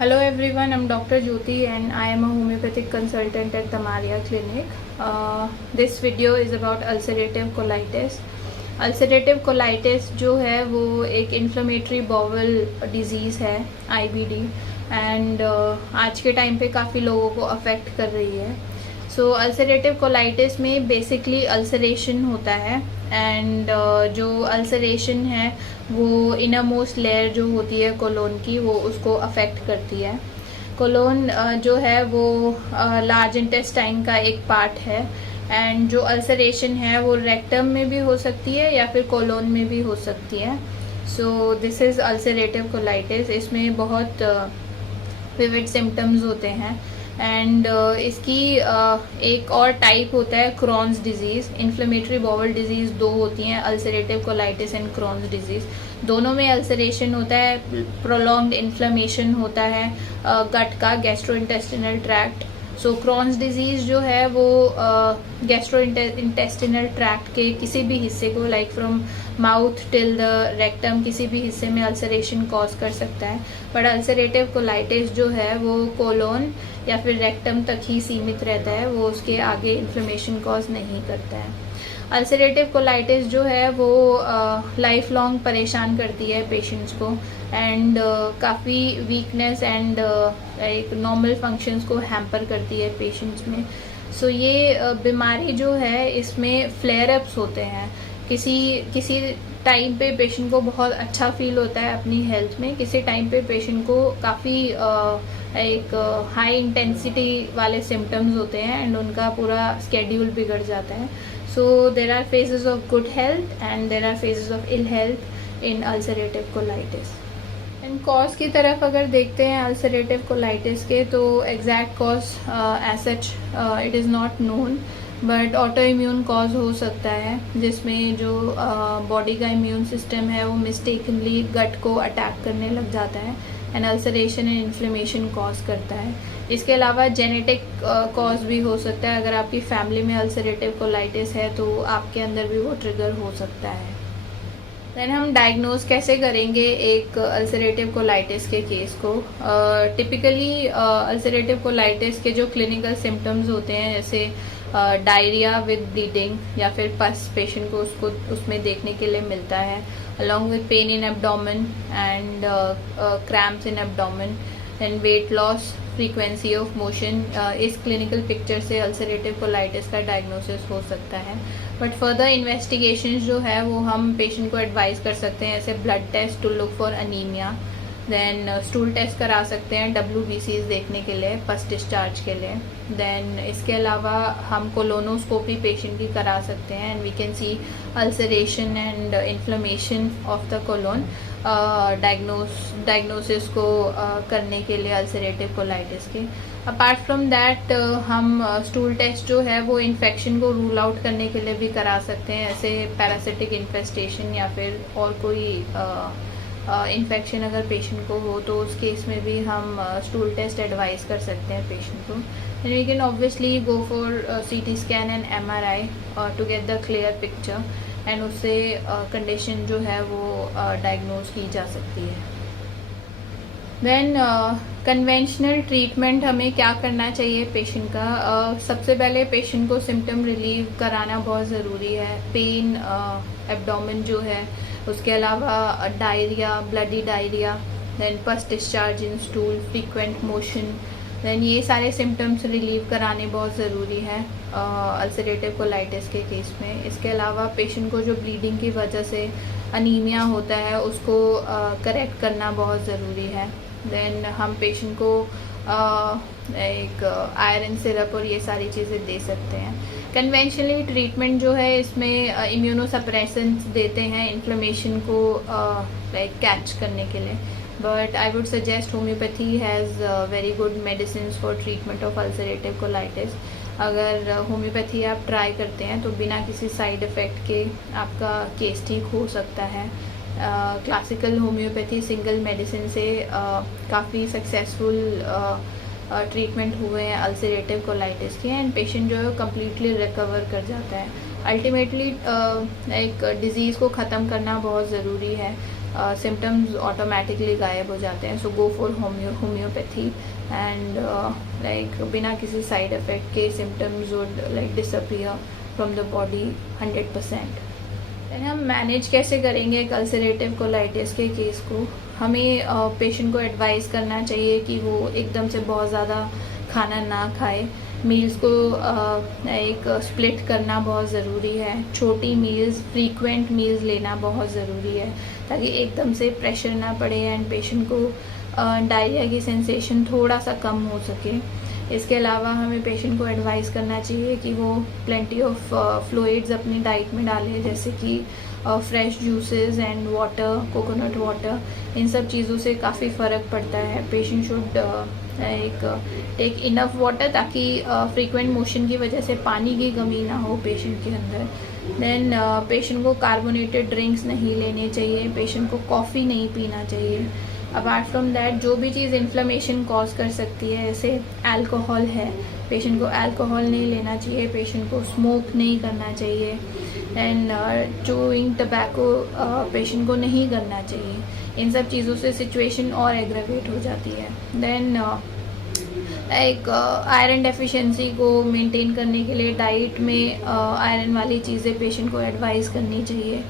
Hello everyone, I'm Dr. Jyoti and I am a homeopathic consultant at Tamaria Clinic. This video is about ulcerative colitis. Ulcerative colitis जो है वो एक inflammatory bowel disease है, IBD, and आज के time पे काफ़ी लोगों को अफेक्ट कर रही है. सो अल्सरेटिव कोलाइटिस में बेसिकली अल्सरेशन होता है एंड जो अल्सरेशन है वो इनर मोस्ट लेयर जो होती है कोलोन की वो उसको अफेक्ट करती है. कोलोन जो है वो लार्ज इंटेस्टाइन का एक पार्ट है एंड जो अल्सरेशन है वो रेक्टम में भी हो सकती है या फिर कोलोन में भी हो सकती है. So this is ulcerative colitis. इसमें बहुत विविड सिम्टम्स होते हैं एंड इसकी एक और टाइप होता है Crohn's disease. Inflammatory bowel disease दो होती हैं, ulcerative colitis and Crohn's disease. दोनों में अल्सरेशन होता है, प्रोलॉन्ग्ड इन्फ्लेमेशन होता है गट का, गैस्ट्रोइंटेस्टिनल ट्रैक्ट. सो क्रॉन्स डिजीज़ जो है वो गैस्ट्रोइंटेस्टिनल ट्रैक्ट के किसी भी हिस्से को like from mouth till the rectum किसी भी हिस्से में अल्सरेशन कॉज कर सकता है. बट अल्सरेटिव कोलाइटिस जो है वो कोलोन या फिर रेक्टम तक ही सीमित रहता है, वो उसके आगे इन्फ्लेमेशन कॉज नहीं करता है. अल्सरेटिव कोलाइटिस जो है वो लाइफ लॉन्ग परेशान करती है पेशेंट्स को एंड काफ़ी वीकनेस एंड एक नॉर्मल फंक्शंस को हैम्पर करती है पेशेंट्स में. सो ये बीमारी जो है इसमें फ्लेयर अप्स होते हैं. किसी टाइम पे पेशेंट को बहुत अच्छा फील होता है अपनी हेल्थ में, किसी टाइम पे पेशेंट को काफ़ी एक हाई इंटेंसिटी वाले सिम्टम्स होते हैं एंड उनका पूरा स्केड्यूल बिगड़ जाता है. So there are phases of good health and there are phases of ill health in ulcerative colitis. And cause की तरफ अगर देखते हैं अल्सरेटिव कोलाइटिस के तो exact cause as such it is not known, but autoimmune cause हो सकता है जिसमें जो बॉडी का इम्यून सिस्टम है वो मिस्टेकनली गट को अटैक करने लग जाता है and ulceration and inflammation cause करता है. इसके अलावा जेनेटिक कॉज भी हो सकता है. अगर आपकी फैमिली में अल्सरेटिव कोलाइटिस है तो आपके अंदर भी वो ट्रिगर हो सकता है. देन हम डायग्नोज कैसे करेंगे एक अल्सरेटिव कोलाइटिस के केस को. टिपिकली अल्सरेटिव कोलाइटिस के जो क्लिनिकल सिम्टम्स होते हैं जैसे डायरिया विद ब्लीडिंग या फिर पस पेशेंट को उसमें देखने के लिए मिलता है, along with pain in abdomen and cramps in abdomen and weight loss, frequency of motion. इस क्लिनिकल पिक्चर से अल्सरेटिव कोलाइटिस का डायग्नोसिस हो सकता है. बट फर्दर इन्वेस्टिगेशंस जो है वो हम पेशेंट को एडवाइस कर सकते हैं, जैसे blood test to look for anaemia, then stool test करा सकते हैं WBCs देखने के लिए, पस डिस्चार्ज के लिए. देन इसके अलावा हम कोलोनोस्कोपी पेशेंट की करा सकते हैं and we can see ulceration and inflammation of the colon diagnosis को करने के लिए अल्सरेटिव कोलाइटिस के. अपार्ट फ्रॉम दैट हम स्टूल टेस्ट जो है वो इन्फेक्शन को रूल आउट करने के लिए भी करा सकते हैं, ऐसे पैरासिटिक इन्फेस्टेशन या फिर और कोई इन्फेक्शन अगर पेशेंट को हो तो उस केस में भी हम स्टूल टेस्ट एडवाइस कर सकते हैं पेशेंट को. And we can obviously go for CT scan and MRI to get the clear picture and उससे कंडीशन जो है वो डायग्नोज की जा सकती है. देन कन्वेंशनल ट्रीटमेंट हमें क्या करना चाहिए पेशेंट का. सबसे पहले पेशेंट को सिम्टम रिलीव कराना बहुत ज़रूरी है. पेन एब्डोमेन जो है, उसके अलावा diarrhoea, bloody diarrhoea, then pus discharge in stool, frequent motion, then ये सारे सिम्टम्स रिलीव कराने बहुत ज़रूरी है अल्सरेटिव कोलाइटिस के केस में. इसके अलावा पेशेंट को जो ब्लीडिंग की वजह से अनीमिया होता है उसको करेक्ट करना बहुत ज़रूरी है. देन हम पेशेंट को एक आयरन सिरप और ये सारी चीज़ें दे सकते हैं. कन्वेंशनली ट्रीटमेंट जो है इसमें इम्यूनोसप्रेसेंट्स देते हैं इन्फ्लेमेशन को लाइक कैच करने के लिए. But I would suggest homeopathy has very good medicine for treatment of ulcerative colitis. अगर होम्योपैथी आप ट्राई करते हैं तो बिना किसी साइड इफ़ेक्ट के आपका केस ठीक हो सकता है. क्लासिकल होम्योपैथी सिंगल मेडिसिन से काफ़ी सक्सेसफुल ट्रीटमेंट हुए हैं अल्सरेटिव कोलाइटिस के एंड पेशेंट जो है कम्प्लीटली रिकवर कर जाता है. अल्टीमेटली एक डिज़ीज़ को ख़त्म करना बहुत ज़रूरी है. सिम्टम्स ऑटोमेटिकली गायब हो जाते हैं. So go for homeopathy and like बिना किसी साइड इफ़ेक्ट के symptoms would like disappear from the body 100%. हम मैनेज कैसे करेंगे एक अल्सरेटिव कोलाइटिस के केस को. हमें पेशेंट को एडवाइस करना चाहिए कि वो एकदम से बहुत ज़्यादा खाना ना खाए. मील्स को एक स्प्लिट करना बहुत ज़रूरी है. छोटी मील्स, फ्रीक्वेंट मील्स लेना बहुत ज़रूरी है ताकि एकदम से प्रेशर ना पड़े एंड पेशेंट को डायरिया की सेंसेशन थोड़ा सा कम हो सके. इसके अलावा हमें पेशेंट को एडवाइस करना चाहिए कि वो प्लेंटी ऑफ फ्लूइड्स अपनी डाइट में डालें, जैसे कि fresh juices and water, coconut water. इन सब चीज़ों से काफ़ी फ़र्क पड़ता है. Patient should take enough water ताकि फ्रीक्वेंट मोशन की वजह से पानी की कमी ना हो पेशेंट के अंदर. देन पेशेंट को कार्बोनेटेड ड्रिंक्स नहीं लेने चाहिए. पेशेंट को कॉफ़ी नहीं पीना चाहिए. अपार्ट फ्रॉम दैट जो भी चीज़ इन्फ्लेमेशन कॉज कर सकती है, जैसे अल्कोहल है, पेशेंट को अल्कोहल नहीं लेना चाहिए. पेशेंट को स्मोक नहीं करना चाहिए एंड चूइंग टबैको पेशेंट को नहीं करना चाहिए. इन सब चीज़ों से सिचुएशन और एग्रावेट हो जाती है. देन एक आयरन डेफिशिएंसी को मेंटेन करने के लिए डाइट में आयरन वाली चीज़ें पेशेंट को एडवाइस करनी चाहिए.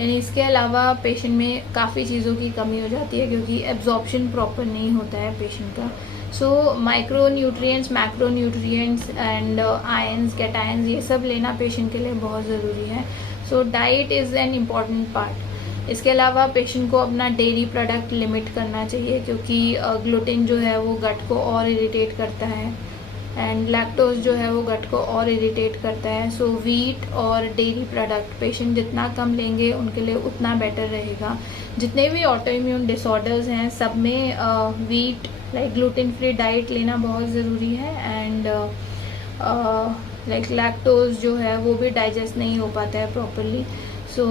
यानी इसके अलावा पेशेंट में काफ़ी चीज़ों की कमी हो जाती है क्योंकि एब्जॉर्प्शन प्रॉपर नहीं होता है पेशेंट का. So micro nutrients, macro nutrients and ions, cations, ये सब लेना पेशेंट के लिए बहुत ज़रूरी है. So diet is an important part. इसके अलावा पेशेंट को अपना डेयरी प्रोडक्ट लिमिट करना चाहिए क्योंकि ग्लूटेन जो है वो गट को और इरिटेट करता है एंड लैक्टोज जो है वो गट को और इरिटेट करता है. सो वीट और डेयरी प्रोडक्ट पेशेंट जितना कम लेंगे उनके लिए उतना बेटर रहेगा. जितने भी ऑटो इम्यून डिसऑर्डर्स हैं सब में wheat like gluten free diet लेना बहुत ज़रूरी है एंड लाइक लैक्टोज जो है वो भी डाइजेस्ट नहीं हो पाता है प्रॉपरली. सो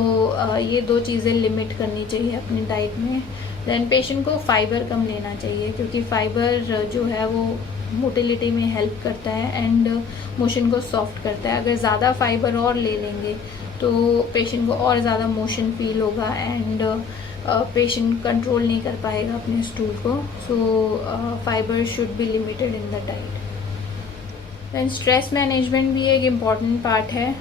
ये दो चीज़ें लिमिट करनी चाहिए अपनी डाइट में. दैन पेशेंट को फाइबर कम लेना चाहिए क्योंकि फाइबर जो है वो मोटिलिटी में हेल्प करता है एंड मोशन को सॉफ्ट करता है. अगर ज़्यादा फाइबर और ले लेंगे तो पेशेंट को और ज़्यादा मोशन फील होगा एंड पेशेंट कंट्रोल नहीं कर पाएगा अपने स्टूल को. So fibre should be limited in the diet. Then stress management भी एक इम्पॉर्टेंट पार्ट है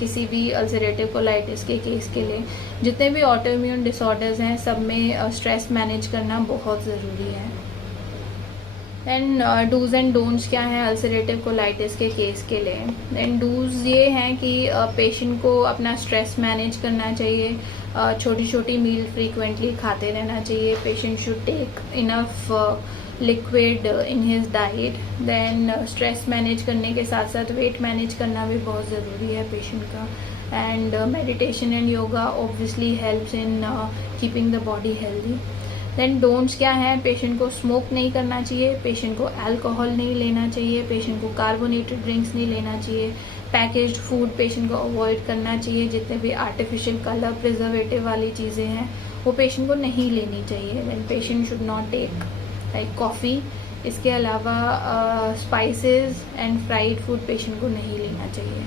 किसी भी अल्सरेटिव कोलाइटिस के केस के लिए. जितने भी ऑटो इम्यून डिसऑर्डर्स हैं सब में स्ट्रेस मैनेज करना बहुत ज़रूरी है. एंड डूज एंड डोंट्स क्या हैं अल्सरेटिव कोलाइटिस के केस के लिए. एंड डूज ये हैं कि पेशेंट को अपना स्ट्रेस मैनेज करना चाहिए. छोटी छोटी मील फ्रीक्वेंटली खाते रहना चाहिए. Patient should take enough liquid in his diet. Then stress manage करने के साथ साथ वेट मैनेज करना भी बहुत ज़रूरी है पेशेंट का. And meditation and yoga obviously helps in keeping the body healthy. Then don'ts क्या है, पेशेंट को स्मोक नहीं करना चाहिए. पेशेंट को अल्कोहल नहीं लेना चाहिए. पेशेंट को कार्बोनेटेड ड्रिंक्स नहीं लेना चाहिए. पैकेज्ड फूड पेशेंट को अवॉइड करना चाहिए. जितने भी आर्टिफिशियल कलर प्रिजर्वेटिव वाली चीज़ें हैं वो पेशेंट को नहीं लेनी चाहिए. Then patient should not take like coffee. इसके अलावा spices and fried food patient को नहीं लेना चाहिए.